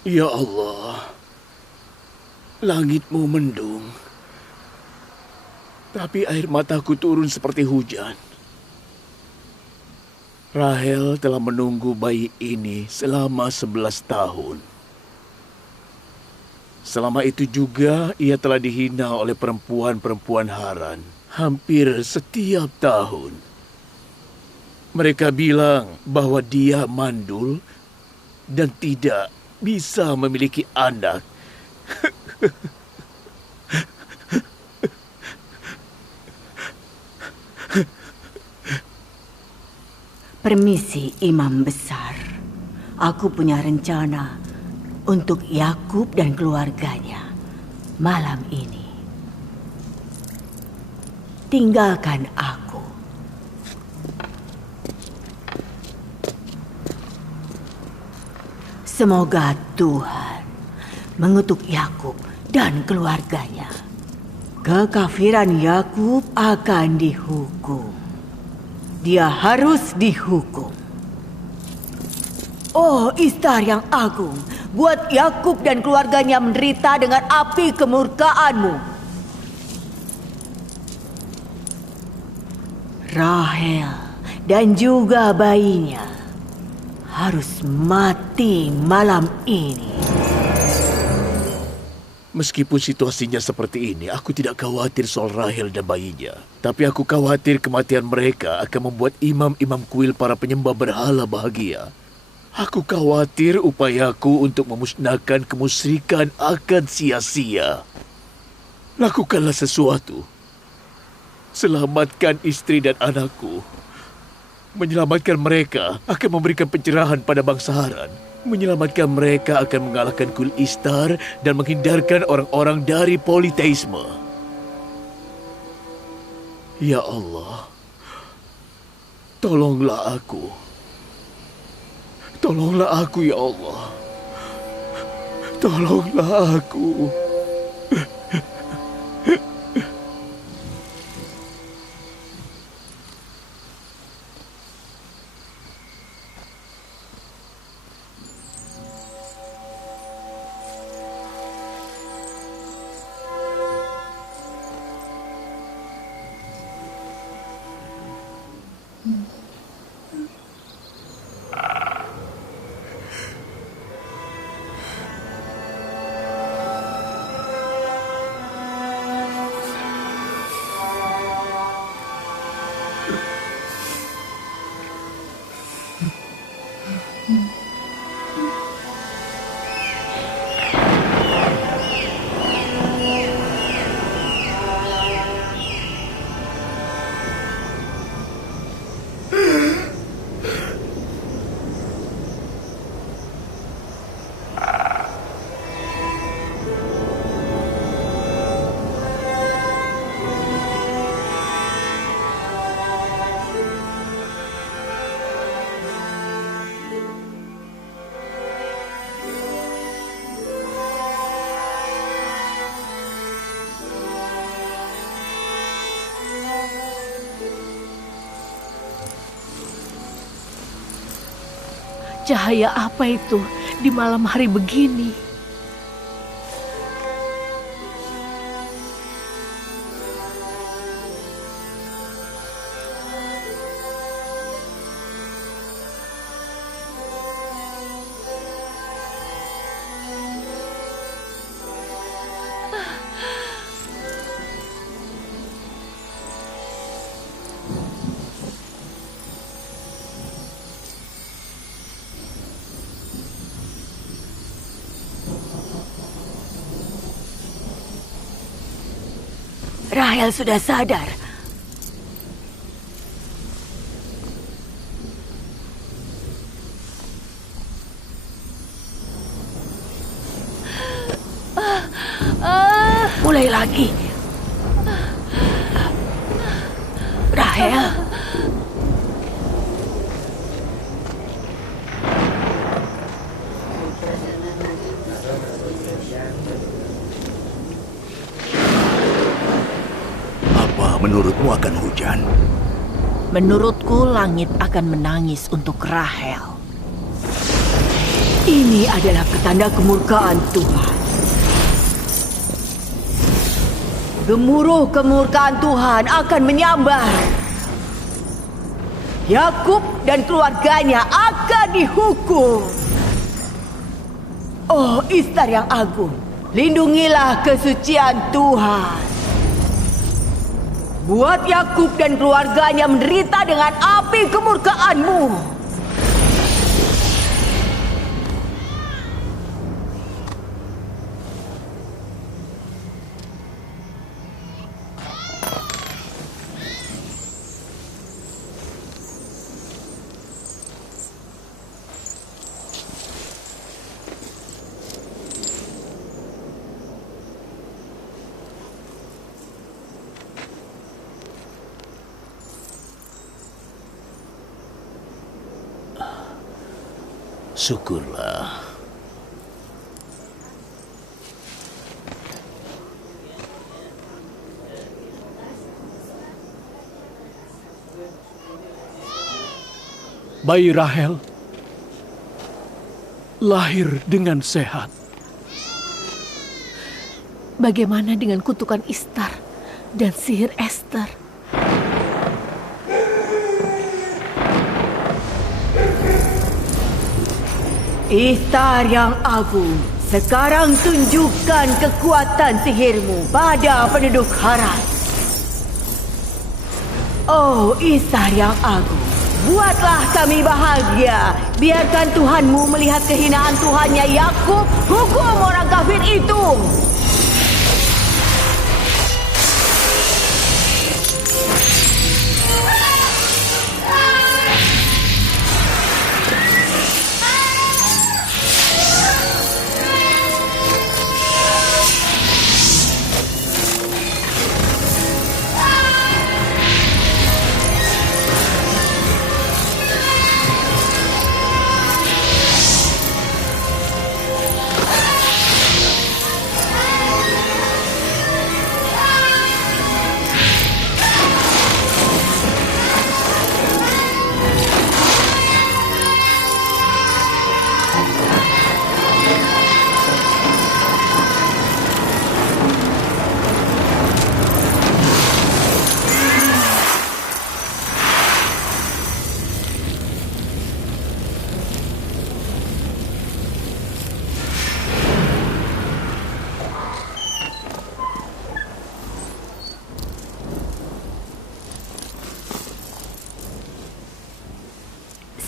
Ya Allah, langitmu mendung, tapi air mataku turun seperti hujan. Rahel telah menunggu bayi ini selama 11 tahun. Selama itu juga ia telah dihina oleh perempuan-perempuan Haran hampir setiap tahun. Mereka bilang bahwa dia mandul dan tidak bisa memiliki anak. Permisi, Imam Besar. Aku punya rencana untuk Yakub dan keluarganya malam ini. Tinggalkan aku. Semoga Tuhan mengutuk Yakub dan keluarganya. Kekafiran Yakub akan dihukum. Dia harus dihukum. Oh, Istar yang agung, buat Yakub dan keluarganya menderita dengan api kemurkaanmu. Rahel dan juga bayinya harus mati malam ini. Meskipun situasinya seperti ini, aku tidak khawatir soal Rahel dan bayinya. Tapi aku khawatir kematian mereka akan membuat imam-imam kuil para penyembah berhala bahagia. Aku khawatir upayaku untuk memusnahkan kemusyrikan akan sia-sia. Lakukanlah sesuatu. Selamatkan istri dan anakku. Menyelamatkan mereka akan memberikan pencerahan pada bangsa Haran. Menyelamatkan mereka akan mengalahkan kuil Istar dan menghindarkan orang-orang dari politeisme. Ya Allah, tolonglah aku. Tolonglah aku, ya Allah. Tolonglah aku. Cahaya apa itu di malam hari begini? Rahel sudah sadar. Mulai lagi. Rahel. Menurutmu akan hujan? Menurutku langit akan menangis untuk Rahel. Ini adalah petanda kemurkaan Tuhan. Gemuruh kemurkaan Tuhan akan menyambar. Yakub dan keluarganya akan dihukum. Oh, Istar yang agung, lindungilah kesucian Tuhan. Buat Yakub dan keluarganya menderita dengan api kemurkaan-Mu. Syukurlah. Bayi Rahel lahir dengan sehat. Bagaimana dengan kutukan Istar dan sihir Esther? Istar yang agung, sekarang tunjukkan kekuatan sihirmu pada penduduk Haran. Oh, Istar yang agung, buatlah kami bahagia. Biarkan Tuhanmu melihat kehinaan Tuhannya Yakub. Hukum orang kafir itu.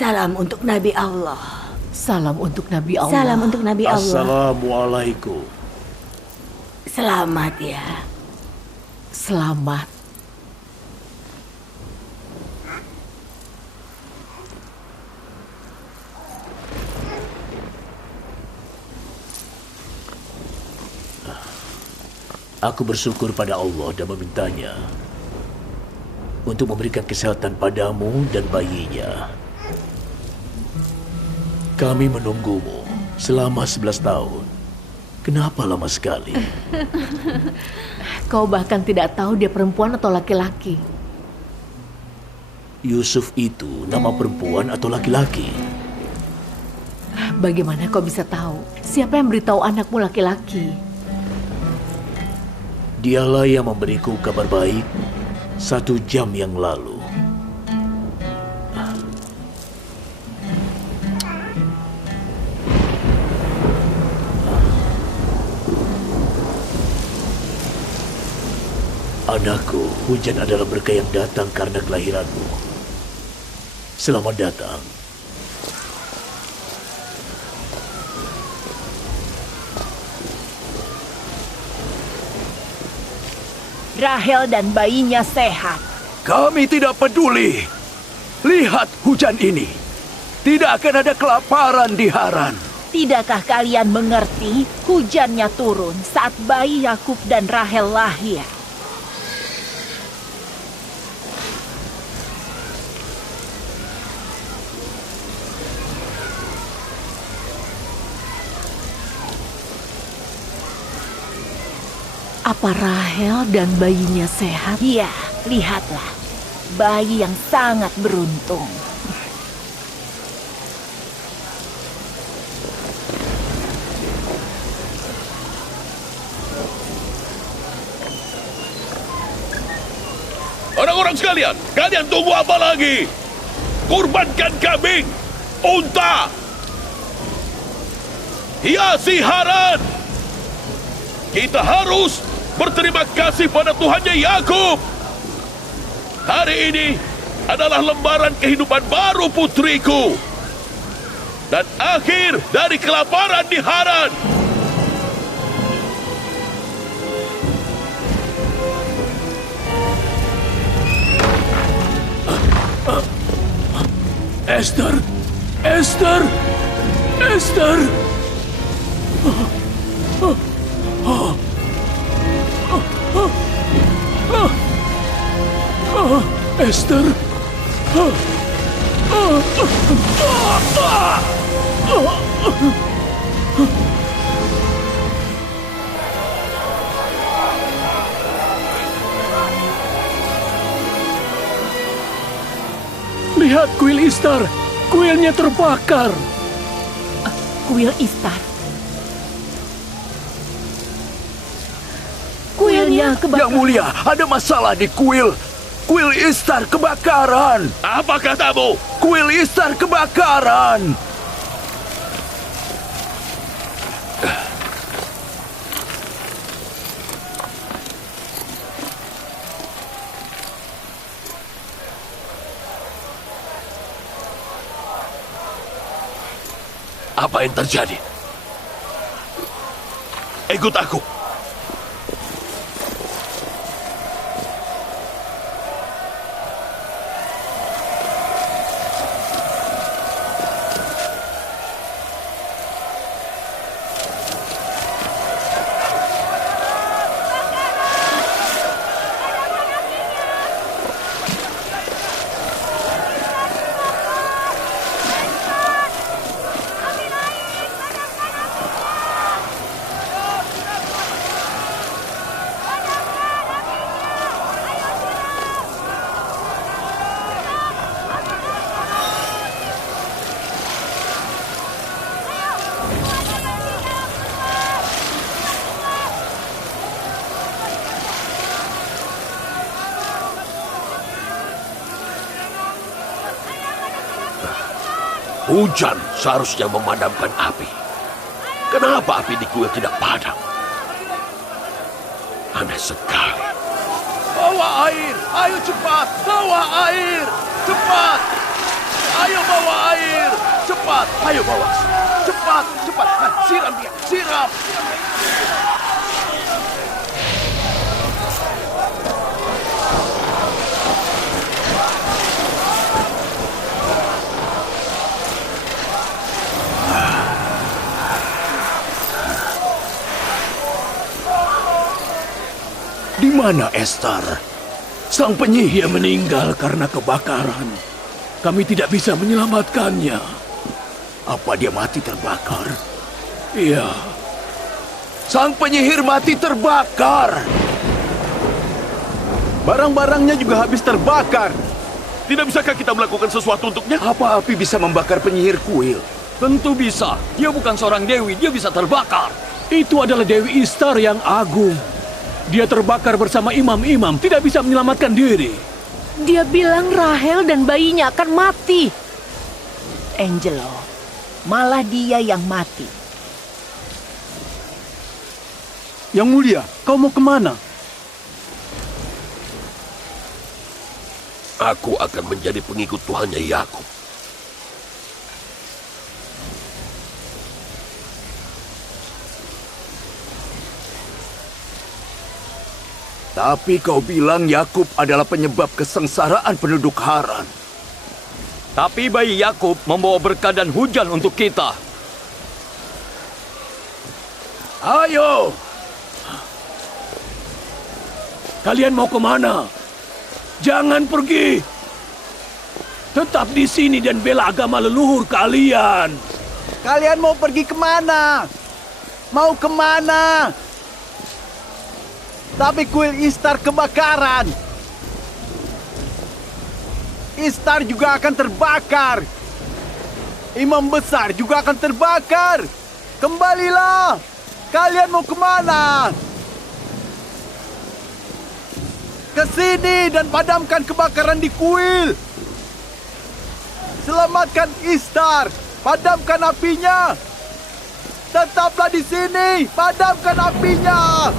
Salam untuk Nabi Allah. Salam untuk Nabi Allah. Salam untuk Nabi Allah. Assalamualaikum. Selamat ya. Selamat. Aku bersyukur pada Allah dan memintanya untuk memberikan kesehatan padamu dan bayinya. Kami menunggumu selama 11 tahun. Kenapa lama sekali? Kau bahkan tidak tahu dia perempuan atau laki-laki. Yusuf itu nama perempuan atau laki-laki? Bagaimana kau bisa tahu? Siapa yang beritahu anakmu laki-laki? Dialah yang memberiku kabar baik 1 jam yang lalu. Anakku, hujan adalah berkah yang datang karena kelahiranmu. Selamat datang. Rahel dan bayinya sehat. Kami tidak peduli. Lihat hujan ini. Tidak akan ada kelaparan di Haran. Tidakkah kalian mengerti hujannya turun saat bayi Yakub dan Rahel lahir? Apa Rahel dan bayinya sehat? Iya, lihatlah. Bayi yang sangat beruntung. Orang-orang sekalian, kalian tunggu apa lagi? Kurbankan kambing, unta, hiasi Haran. Kita harus berterima kasih pada Tuhannya Yakub. Hari ini adalah lembaran kehidupan baru putriku. Dan akhir dari kelaparan di Haran. Esther! Esther! Esther! Esther! Lihat kuil Istar, kuilnya terbakar. Kuil Istar. Kuilnya kebakaran. Yang mulia, ada masalah di kuil. Kuil Istar kebakaran. Apa katamu? Kuil Istar kebakaran. Apa yang terjadi? Ikut aku. Hujan seharusnya memadamkan api. Kenapa api di kuil tidak padam? Aneh sekali. Bawa air! Ayo cepat! Bawa air! Cepat! Ayo bawa air! Cepat! Ayo bawa! Cepat! Cepat! Siram dia! Siram! Di mana Esther? Sang penyihir meninggal karena kebakaran. Kami tidak bisa menyelamatkannya. Apa dia mati terbakar? Iya. Sang penyihir mati terbakar. Barang-barangnya juga habis terbakar. Tidak bisakah kita melakukan sesuatu untuknya? Apa api bisa membakar penyihir kuil? Tentu bisa. Dia bukan seorang dewi, dia bisa terbakar. Itu adalah Dewi Istar yang agung. Dia terbakar bersama imam-imam, tidak bisa menyelamatkan diri. Dia bilang Rahel dan bayinya akan mati. Angelo, malah dia yang mati. Yang mulia, kau mau kemana? Aku akan menjadi pengikut Tuhannya Yakub. Tapi kau bilang Yakub adalah penyebab kesengsaraan penduduk Haran. Tapi bayi Yakub membawa berkah dan hujan untuk kita. Ayo! Kalian mau kemana? Jangan pergi! Tetap di sini dan bela agama leluhur kalian. Kalian mau pergi kemana? Mau kemana? Tapi kuil Istar kebakaran. Istar juga akan terbakar. Imam besar juga akan terbakar. Kembalilah. Kalian mau kemana? Ke sini dan padamkan kebakaran di kuil. Selamatkan Istar. Padamkan apinya. Tetaplah di sini. Padamkan apinya.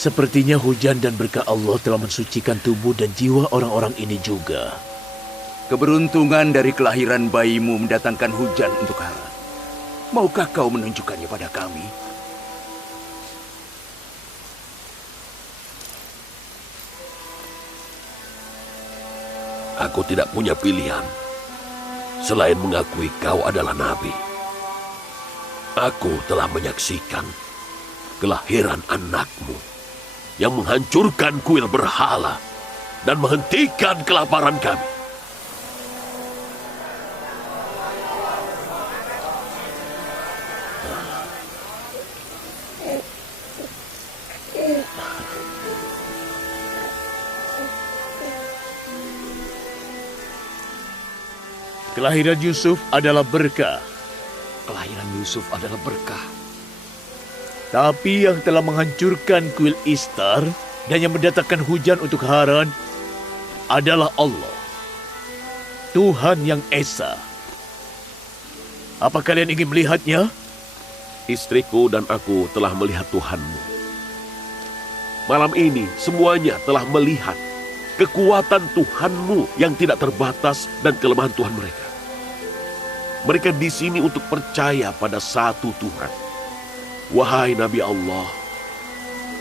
Sepertinya hujan dan berkah Allah telah mensucikan tubuh dan jiwa orang-orang ini juga. Keberuntungan dari kelahiran bayimu mendatangkan hujan untuk Hara. Maukah kau menunjukkannya pada kami? Aku tidak punya pilihan selain mengakui kau adalah nabi. Aku telah menyaksikan kelahiran anakmu yang menghancurkan kuil berhala dan menghentikan kelaparan kami. Kelahiran Yusuf adalah berkah. Kelahiran Yusuf adalah berkah. Tapi yang telah menghancurkan kuil Istar dan yang mendatangkan hujan untuk Haran adalah Allah, Tuhan yang Esa. Apa kalian ingin melihatnya? Istriku dan aku telah melihat Tuhanmu. Malam ini semuanya telah melihat kekuatan Tuhanmu yang tidak terbatas dan kelemahan Tuhan mereka. Mereka di sini untuk percaya pada satu Tuhan. Wahai Nabi Allah,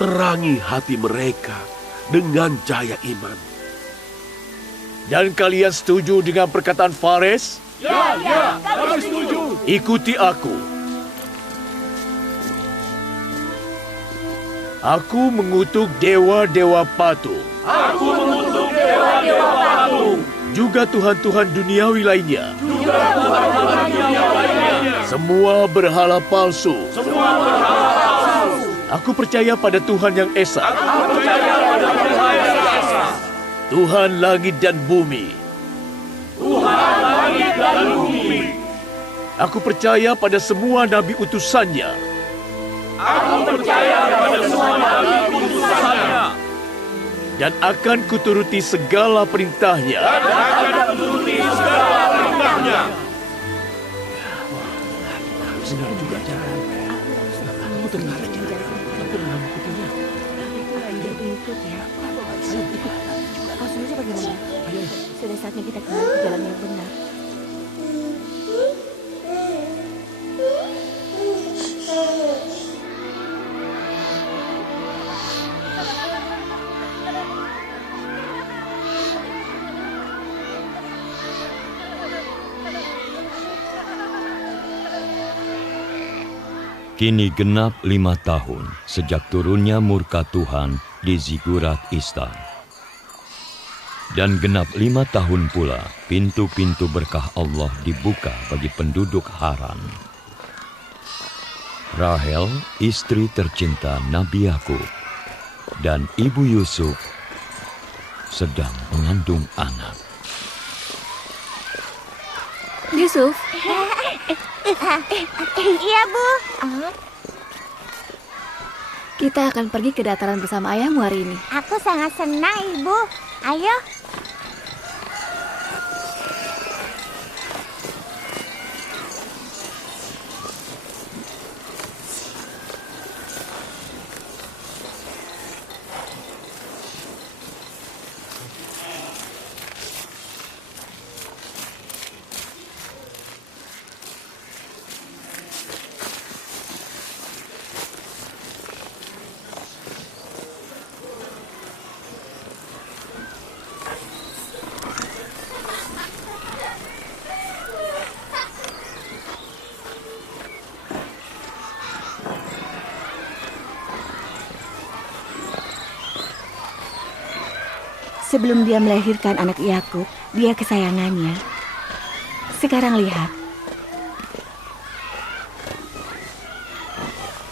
terangi hati mereka dengan cahaya iman. Dan kalian setuju dengan perkataan Fares? Ya, kami setuju. Ikuti aku. Aku mengutuk dewa-dewa patung. Aku mengutuk dewa-dewa patung. Juga Tuhan-Tuhan duniawi lainnya. Semua berhala palsu. Aku percaya pada Tuhan yang Esa. Tuhan langit dan bumi. Aku percaya pada semua nabi utusannya. Dan akan kuturuti segala perintahnya. Sudah saatnya kita kembali ke jalan yang benar. Kini genap 5 tahun sejak turunnya murka Tuhan di Zigurat Istar. Dan genap 5 tahun pula pintu-pintu berkah Allah dibuka bagi penduduk Haran. Rahel, istri tercinta Nabi Yakub, dan ibu Yusuf sedang mengandung anak. Yusuf? Iya, Bu. Kita akan pergi ke dataran bersama ayahmu hari ini. Aku sangat senang, Ibu. Ayo. Sebelum dia melahirkan anak Yakub, dia kesayangannya. Sekarang lihat.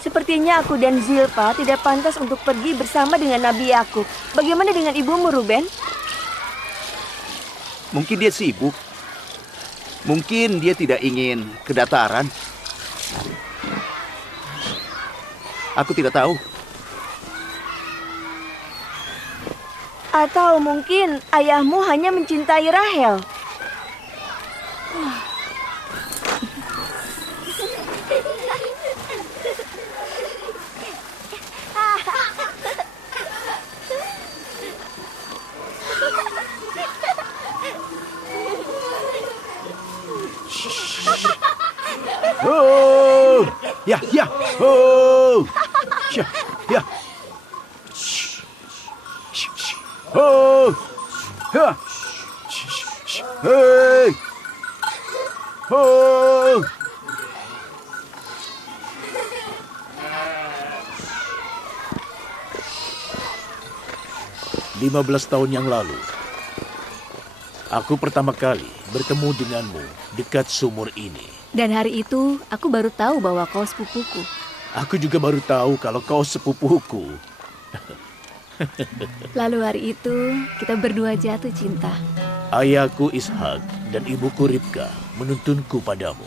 Sepertinya aku dan Zilpa tidak pantas untuk pergi bersama dengan Nabi Yakub. Bagaimana dengan ibumu, Ruben? Mungkin dia sibuk. Mungkin dia tidak ingin ke dataran. Aku tidak tahu. Atau mungkin ayahmu hanya mencintai Rahel. Oh, ya, ya, oh, ya, ya. Oh, ha, hey, oh. 15 tahun yang lalu, aku pertama kali bertemu denganmu dekat sumur ini. Dan hari itu, aku baru tahu bahwa kau sepupuku. Aku juga baru tahu kalau kau sepupuku. Lalu hari itu, kita berdua jatuh cinta. Ayahku Ishak dan ibuku Ribka menuntunku padamu.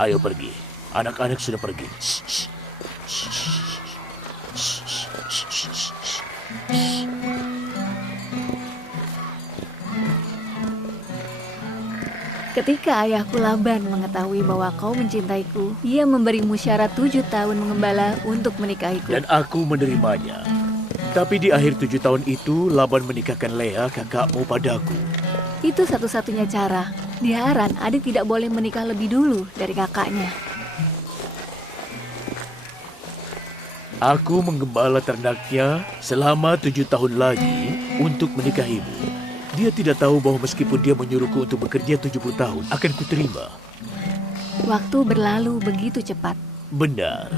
Ayo pergi, anak-anak sudah pergi. Ketika ayahku Laban mengetahui bahwa kau mencintaiku, ia memberimu syarat 7 tahun mengembala untuk menikahiku. Dan aku menerimanya. Tapi di akhir 7 tahun itu, Laban menikahkan Lea, kakakmu, padaku. Itu satu-satunya cara. Di Haran, adik tidak boleh menikah lebih dulu dari kakaknya. Aku menggembala ternaknya selama 7 tahun lagi untuk menikahimu. Dia tidak tahu bahwa meskipun dia menyuruhku untuk bekerja 70 tahun, akan kuterima. Waktu berlalu begitu cepat. Benar.